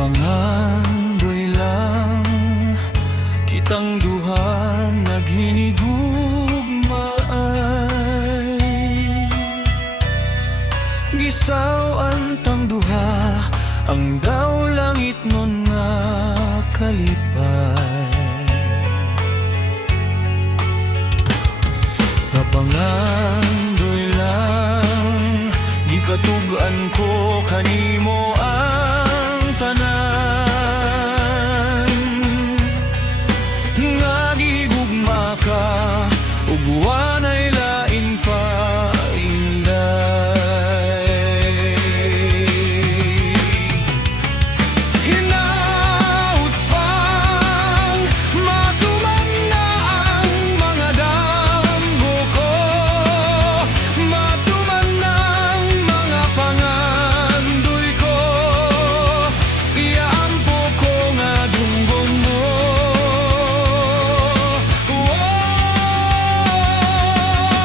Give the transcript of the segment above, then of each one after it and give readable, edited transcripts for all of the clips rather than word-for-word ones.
Pangandoy lang kitang duha naghinigugmaay. Gisaw antang duha ang daw langit nun nga kalipay. Sa pangandoy lang gikatugan ko kanimo ang tanan. Nga gigugma ka ug wanay lain pa inday. Hinaut pang matuman na ang mga damgo ko, matuman ng mga pangandoy ko. Iyaampo ko nga dunggon mo.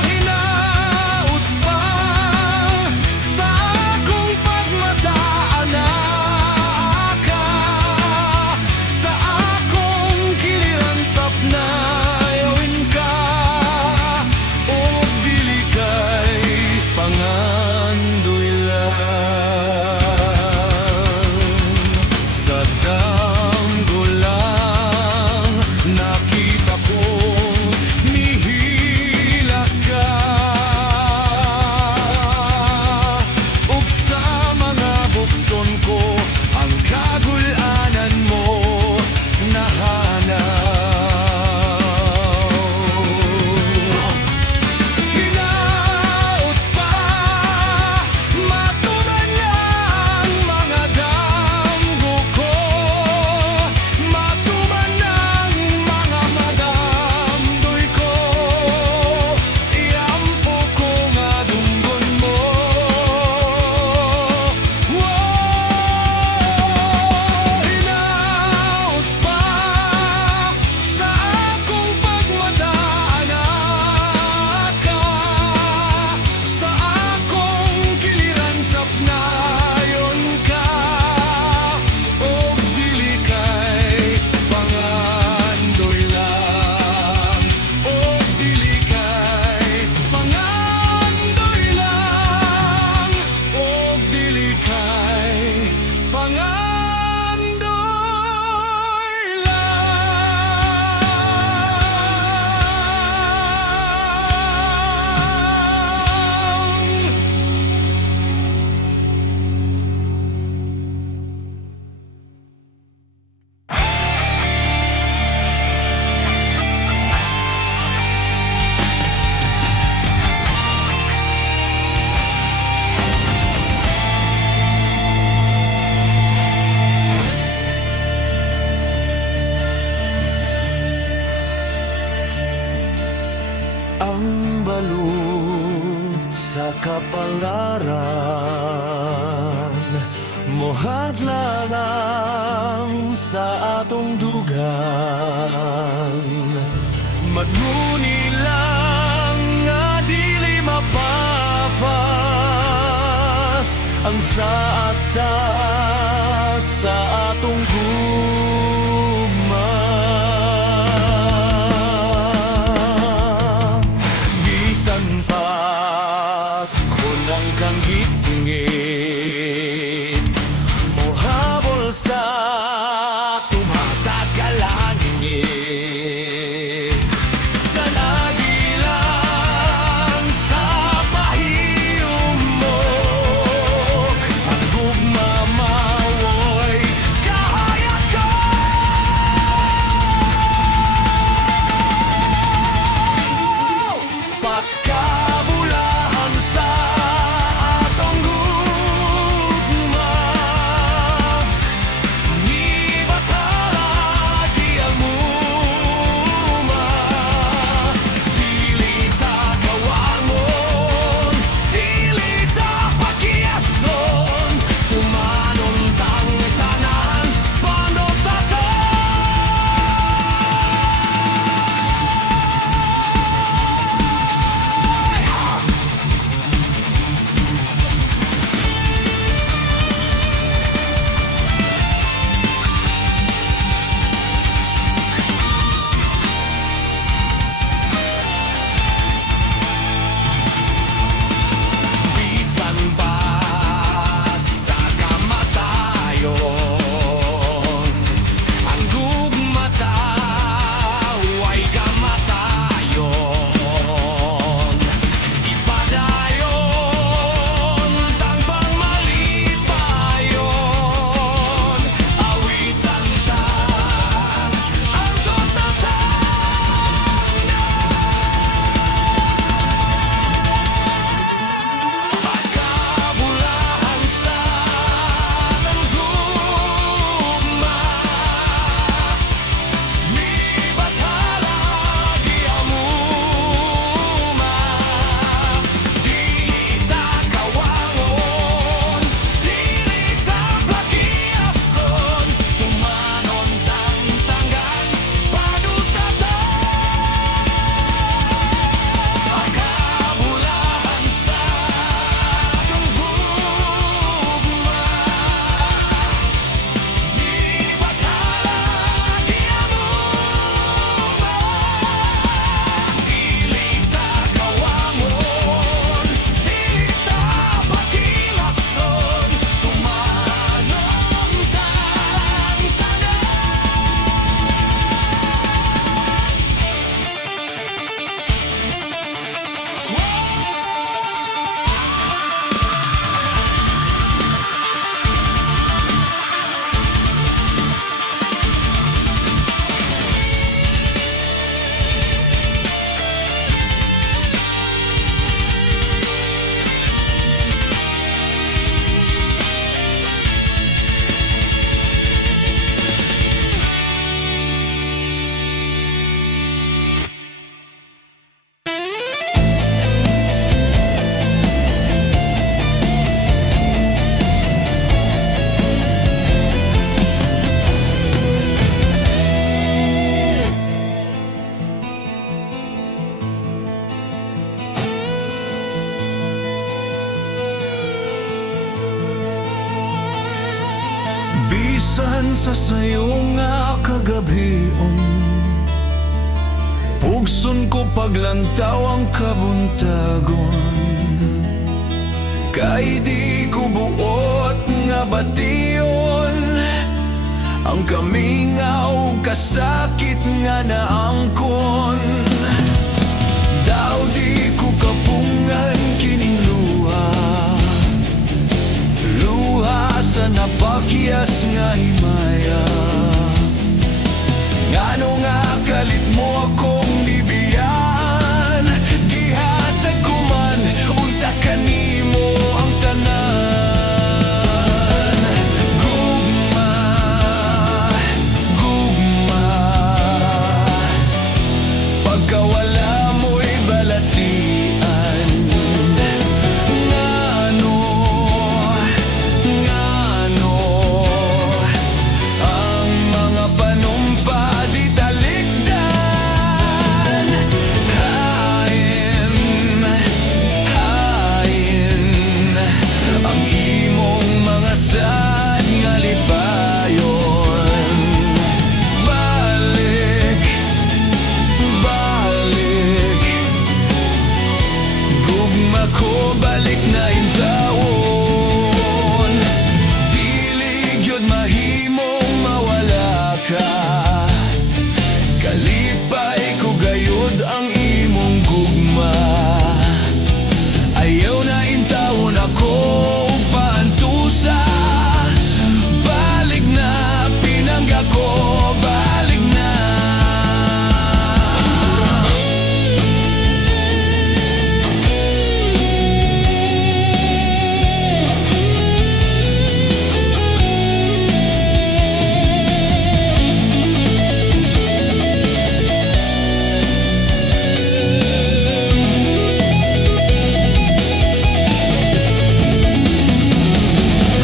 Hinaut pa sa akong pagmataan ka, sa akong kiliran sapnayawin ka, o dili kay pangandoy lang. Sa damgo lang nakita kong nihilak ka, ug sa mga bukton ko ang kagulanan mo nahanaw. Hinaut pa matuman ang mga damgo ko, matuman ang mga madamdoy ko. Iampo ko nga dunggon mo. Hinaut pa sa akong pagmadaan ka, sa akong kiliran sapnayon ka, o dili kay pangandoy lang, o dili kay pangandoy lang, o dili kay pangandoy lang. Ang balut sa kapalaran mohadlangan sa atong dugan. Madmuni lang nga dili mapapas ang saata sa atong gugma. Bisan pa kunang kang gitngit mohabol sa tumatagalang ingit. Nanagilang sa pahiyom mo ang gugma mawoy man sa sayo nga kagabion, pugson ko paglantaw ang kabuntagon. Kay di ko buot nga bation ang kamingaw kasakit nga naangkon. Daw di ko kapungan kining luha, luha sa napakyas nga himaya. Ngano nga kalit mo akong bibiyaan, gihatag ko man unta kanimo ang tanan. Gugma, gugma, pagkawala mo'y balatian. Ngano, ngano, ang mga panumpa di talikdan. Hain, hain, ang imong mga sad nga lipayon. Balik, balik, gugma ko balik na intawon. Dili gyud mahimong mawala ka, kalipay ko gayud ang imong gugma. Ayaw na intawon ako ug paantusa. Balik na pinangga ko, balik na.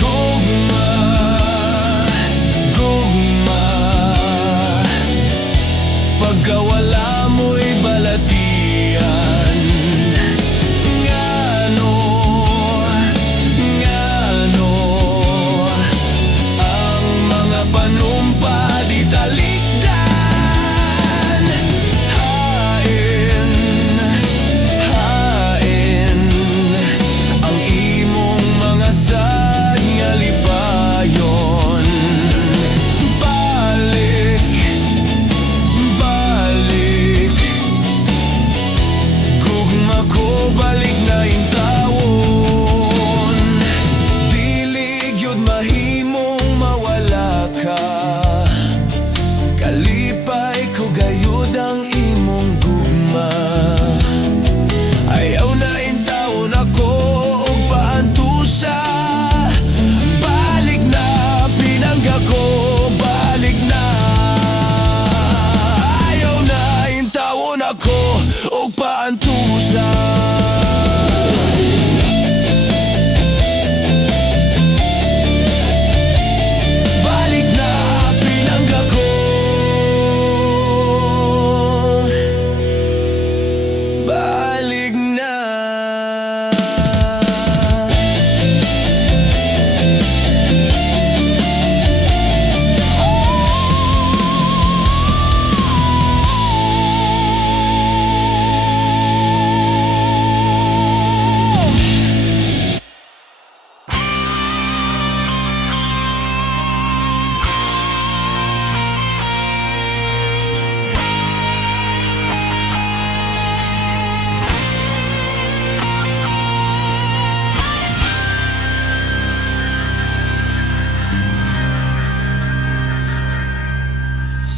Gugma, gugma, pagkawala mo'y balatian. Ngano, ngano, ang mga panumpa di talikdan. Hain, hain, ang imong mga sad nga lipayon. Balik, balik, gugma ko balik na intawon. Dili gyud mahimong mawala ka, kalipay ko gayud ang imong gugma. Ayaw na intawon ako og paantusa. Balik na pinangga ko, balik na. Ayaw na intawon ako og paantusa. Balik na pinangga ko, balik na.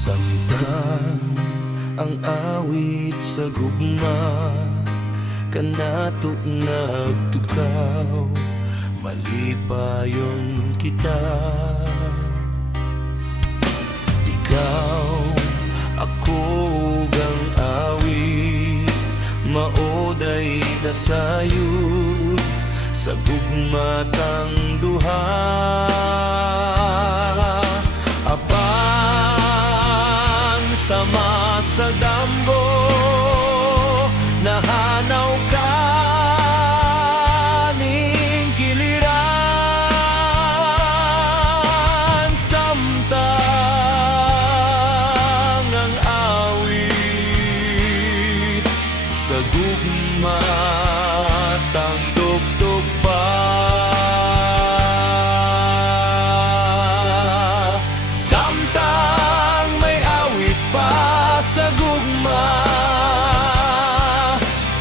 Samtang ang awit sa gugma, kanato nagtukaw, malipayon kita. Ikaw, ako gang awit, maoday dasayod sa gugmatang duha. Apan sama sa damgo, nahanaw ka ning kiliran. Samtang sa gugma ang tugtog pa. Samtang may awit pa sa gugma,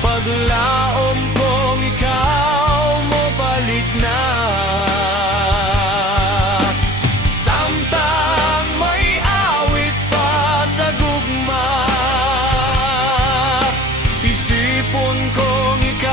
paglaom kong ikaw mo balik na. Samtang may awit pa sa gugma, isipon kong ikaw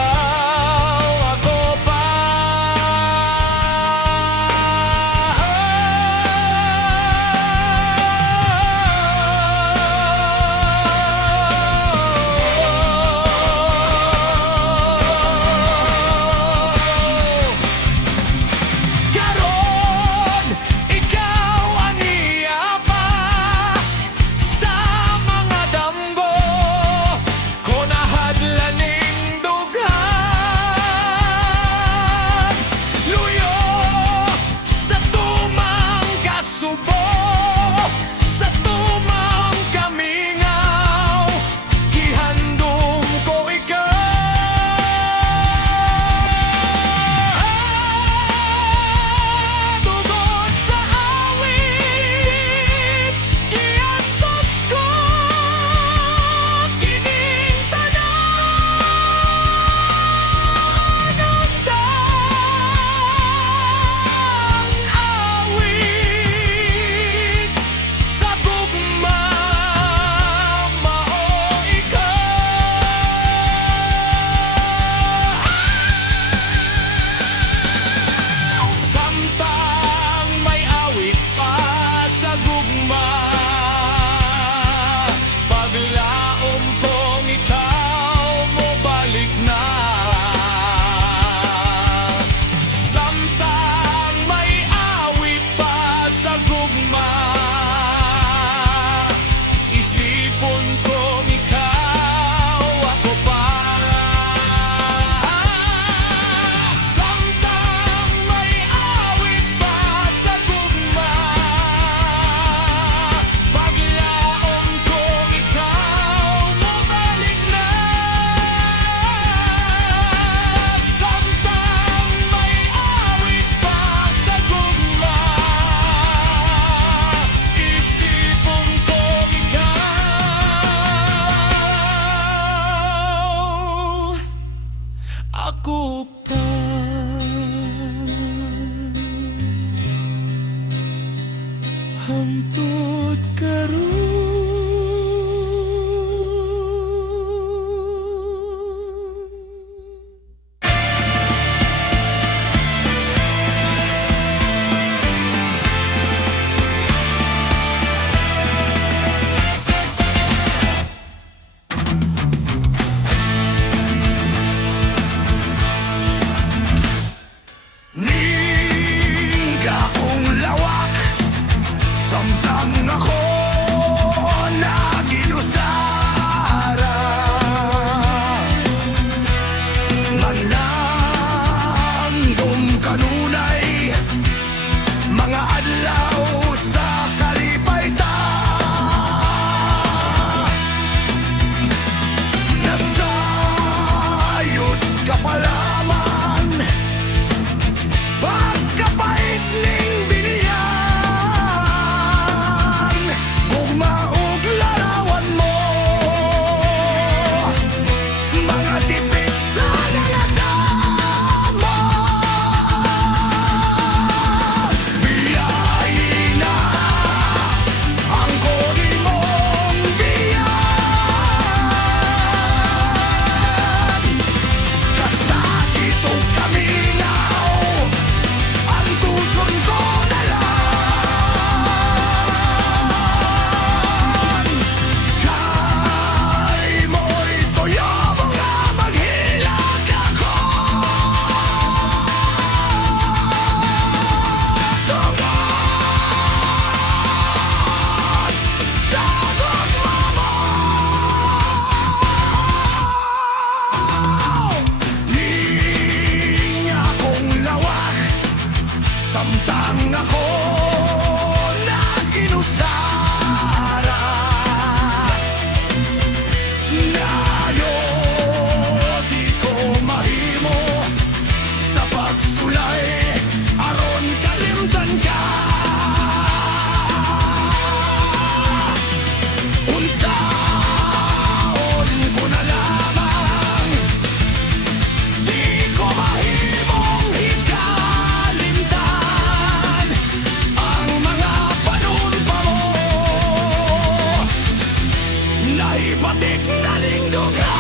patik na lingdugan.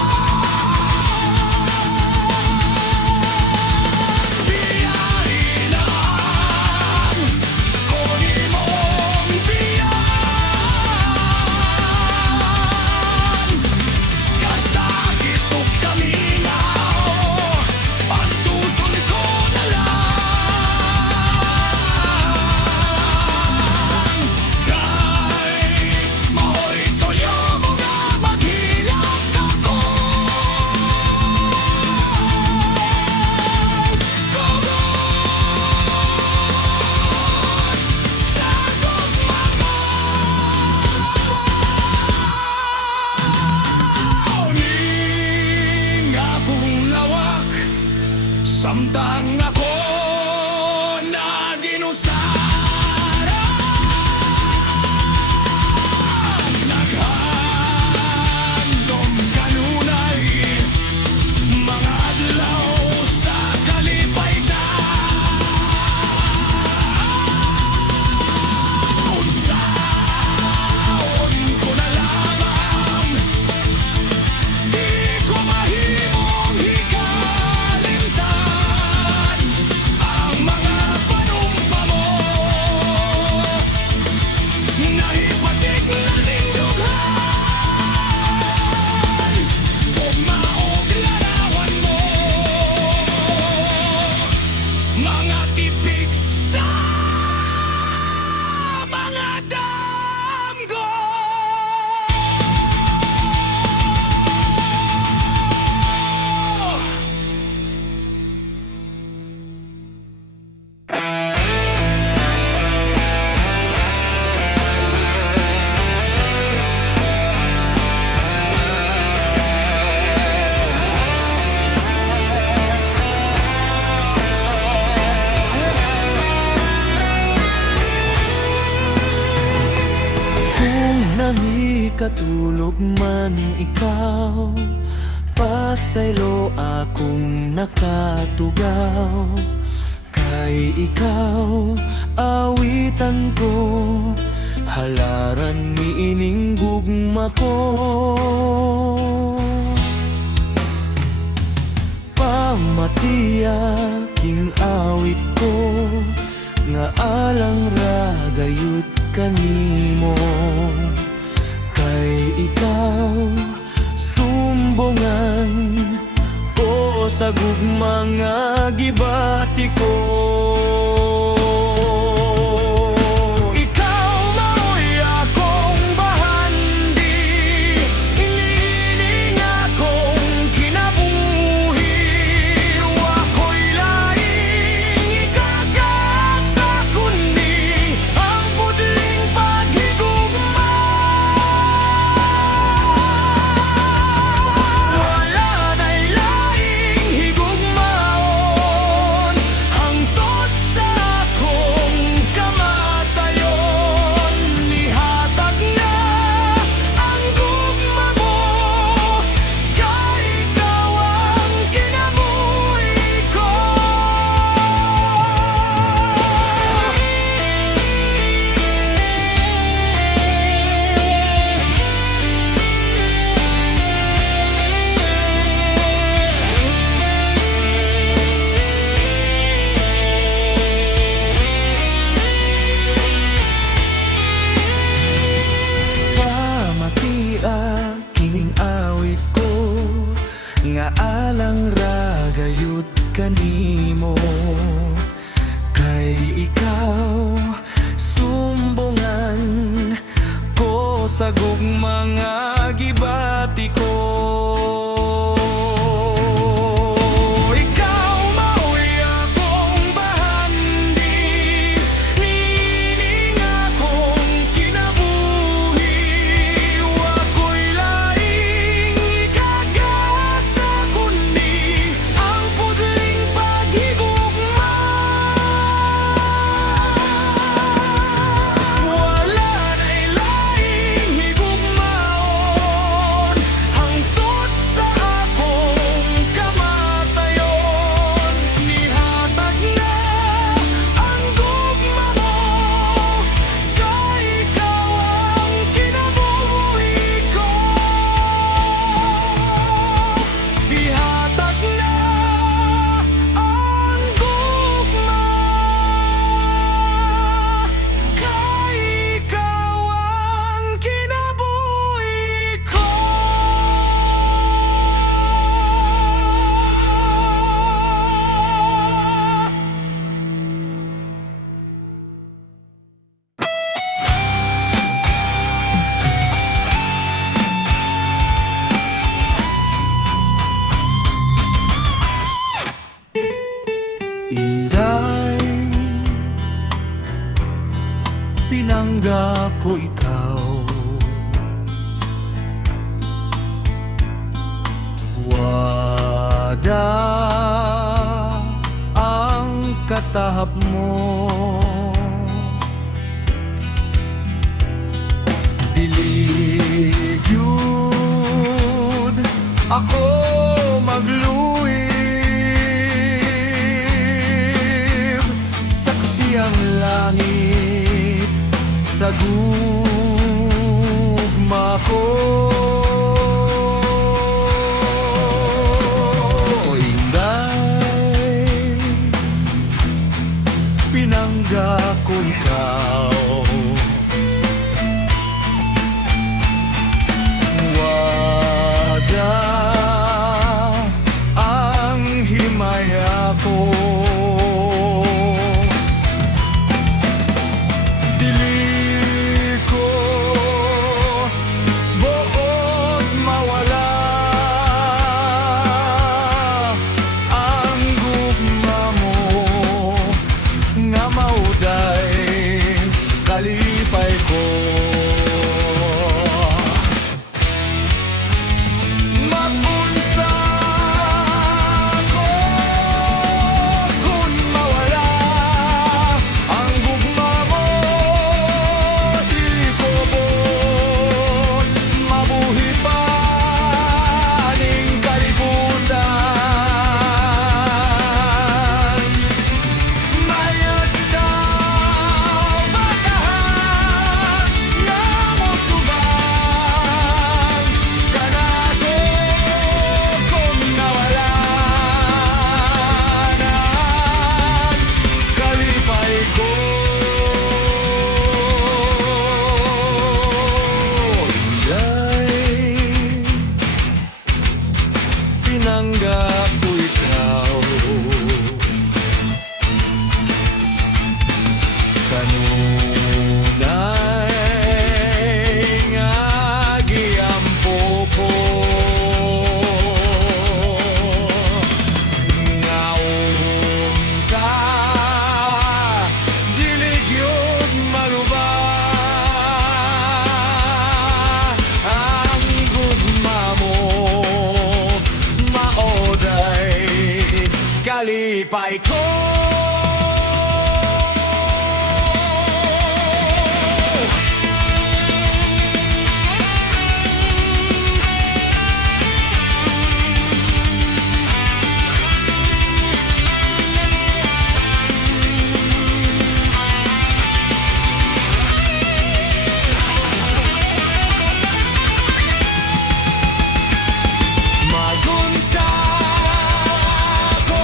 Biyahin ang kunin mong biyan. Kasakit o kaminaw, pagtuson ko na lang. Kay mahoy toyo mga maghilak ako. Sagot mga uning akong lawak, samtang ako na ginusara. Naghandom kanunay mga adlaw sa kalipaytan. Unsaon ko na lamang, di ko mahimong hikalimtan ang mga panumpa mo na hipatik na lingdugan. Pugmaog larawan mo, mga tipik sa mga damgo. Kung nangikatulog man ikaw, pasaylo akong nakatugaw. Kay ikaw awitan ko, halaran niining gugma ko. Pamatiyaking awit ko, nga alang ragayut kanimo. Kay ikaw sumbongan ko sa gugmang nga gibati ko. Ikaw mao'y akong bahandi, inining akong kinabuhi. Ako'y laing ikagasa kundi ang pudling paghigugma. Wala na'y laing higugmaon, hangtod sa akong kamatayon. Nihatag na ang gugma mo, kay ikaw ang kinabuhi ko. Pamatiaking awit ko, nga alang ragayut kanimo. Kay ikaw sumbongan ko sa gugmang nga gibati ko. Ikaw mao'y akong bahandi, nining akong kinabuhi. Ako'y laing ikagasa kundi ang pudling paghigugma. Wala na'y laing higugmaon, ko ikaw. Wada ang katahap mo, dilig yun ako magluib. Saksi ang langit sa gugma ko. Pinangga ko ikaw. Wada ang himaya ko, dilig ko buot mawala. Ang gugma mo nga mauday kalipay ko. Mapunsa ko kung mawala ang gugma mo. Di ko bon mabuhi pa ning kalibutan. Mayat daw bakahan nga mo subang kanako kung nawalanan kalipay ko. Inday, pinangga ko ikaw. Kanunay nga giampo ko, ngaon ka dilig yun maluba. Ang gugma mo maoday kalipay ko. Magunsa ko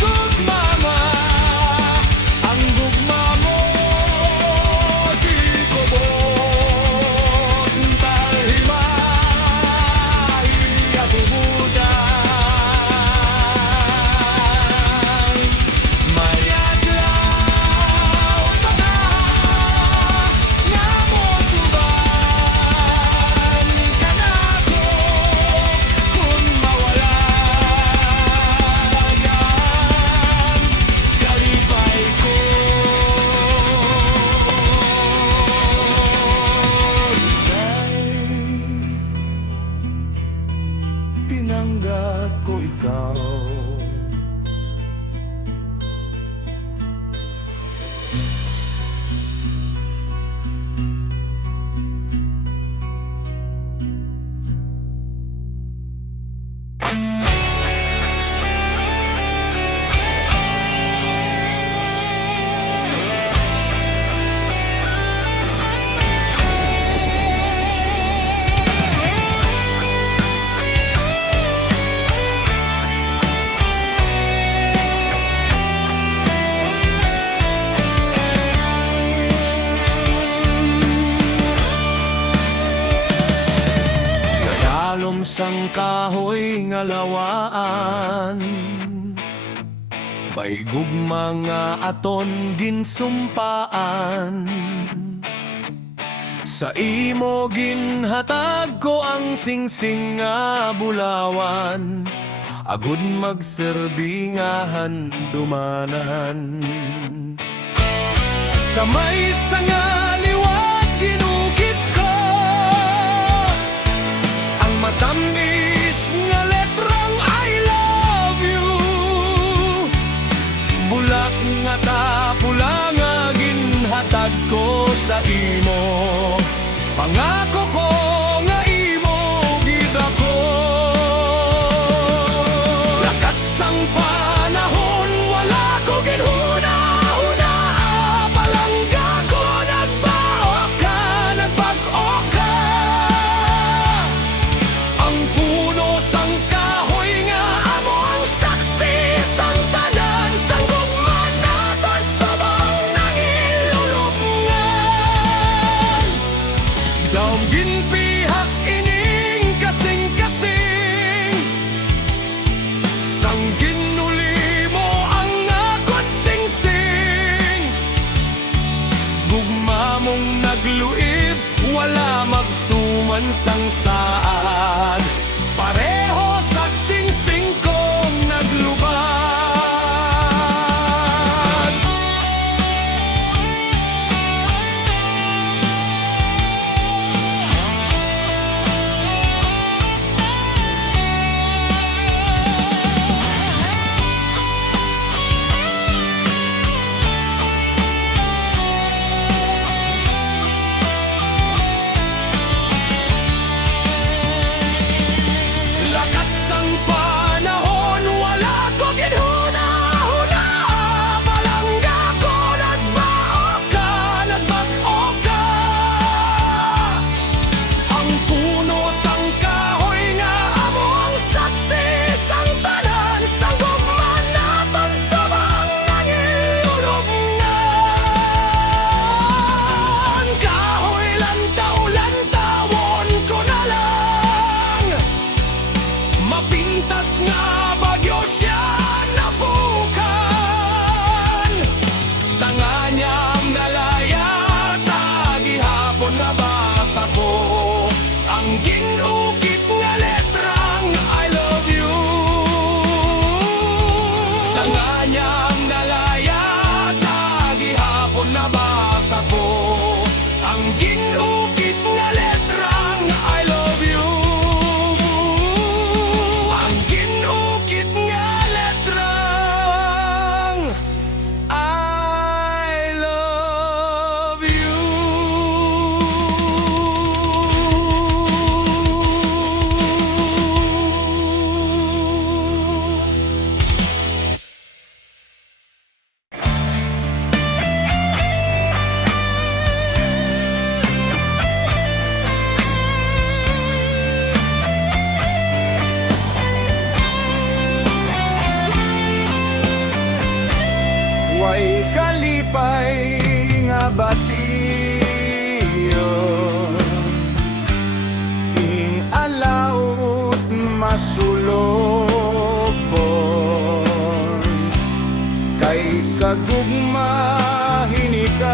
gugmama, ang gugma mo di ko bon talhimay abubutan. Mayadlaw pa nga mo suban kanako kung mawala yan kalipay ko. Pinangga ko ikaw. Nadalom sang kahoy nga lawaan, may gugma nga aton ginsumpaan. Sa imo ginhatag ko ang singsing nga bulawan, agud magserbi nga handumanan. Sa may sanga liwat ginugit ko ang matamis nga letrang I love you. Bulak nga tapula nga ginhatag ko sa imo. Pangako ko nga imo gid ako. Lakat sang panahon wala ko ginhuna-huna. Palangga ko nagbaho ka, nagbag-o ka. Ang puno sang kahoy nga amo ang saksi sang tanan sang gugman naton subong nangilulubngan. Daw ginpihak ining kasing-kasing sang ginuli mo ang akon singsing. Gugma mong nagluib, wala magtuman sang saad. Pareho sagsing-sing kong naglubad. Lakat sang panahon wala ko ginhuna-huna. Palangga ko nagbaho ka, nagbag-o ka. Ang puno sang kahoy nga amo ang saksi sang tanan sang gugman naton subong nangilulubngan. Kahoy lantaw-lantawon ko na lang, mapintas nga bagyo siya napukan. Sa nganyang nalaya sa gihapon na basa ko ang ginukit nga letrang I love you. Sa nganyang nalaya sa gihapon na basa ko ang ginukit nga letrang I love you. Ang ginukit nga letrang I love you. Way kalipay nga bation, king alaut masulobon. Kaysa gugma hinikawan,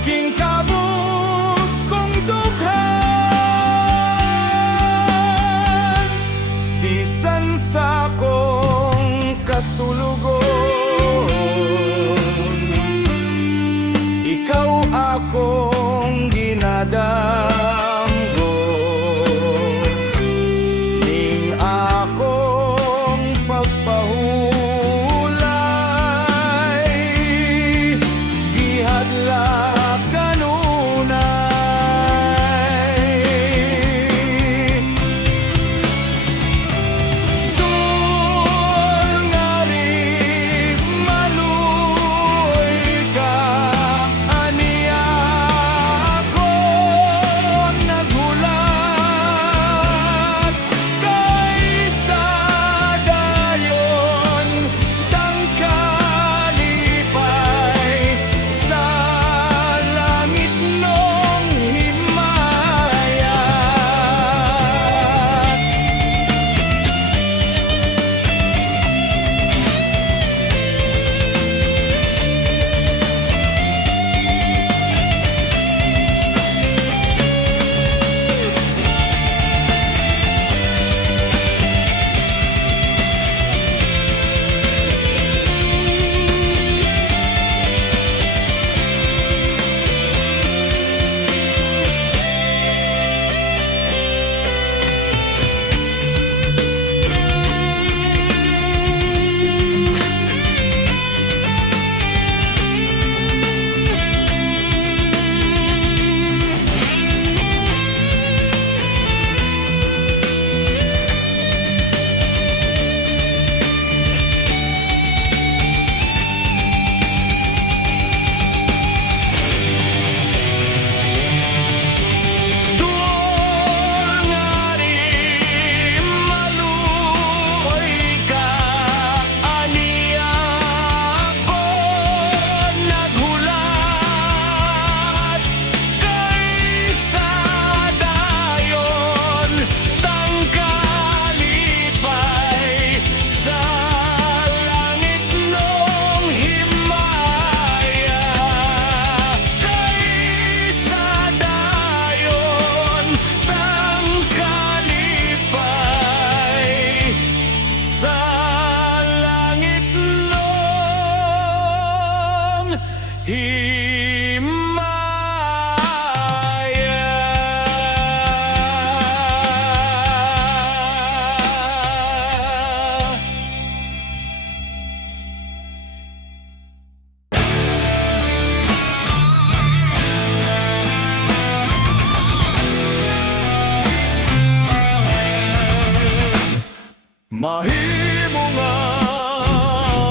king kabus kong dughan. Bisan sa kong katulugon, ikaw akong ginadamgo. Ning akong pagpahulay, gihadlak kanunay. Dul nga rin maluoy ka aniya ako. Mahimo nga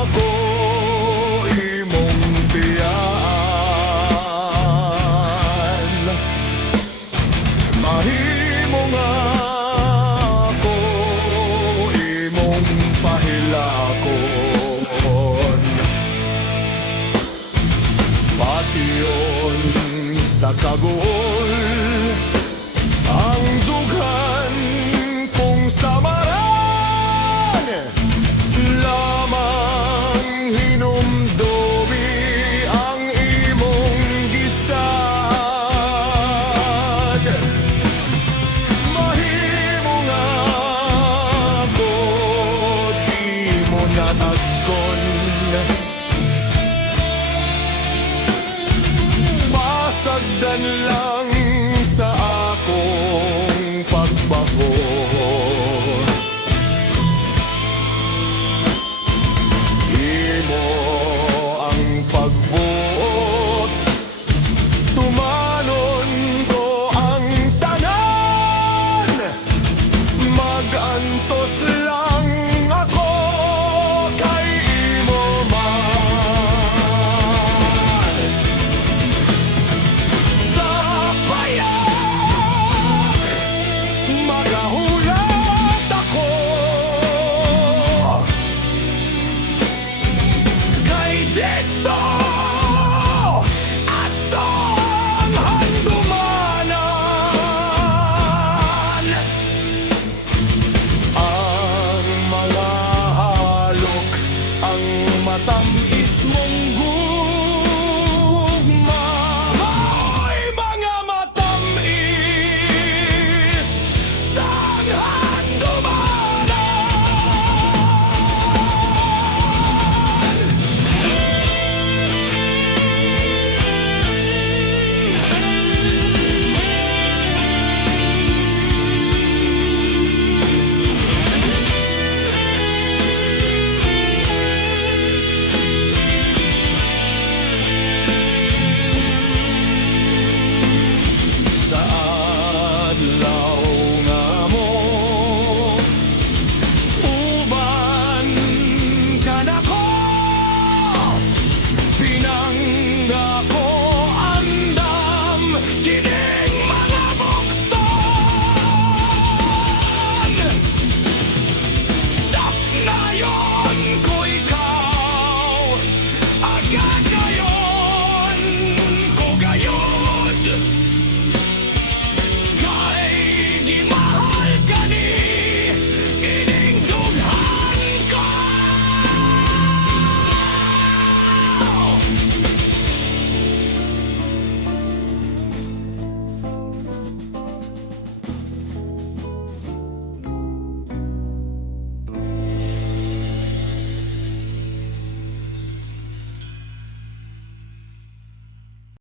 ako imong tiyaan. Mahimo nga ako imong pahilakon. Pation sa kagol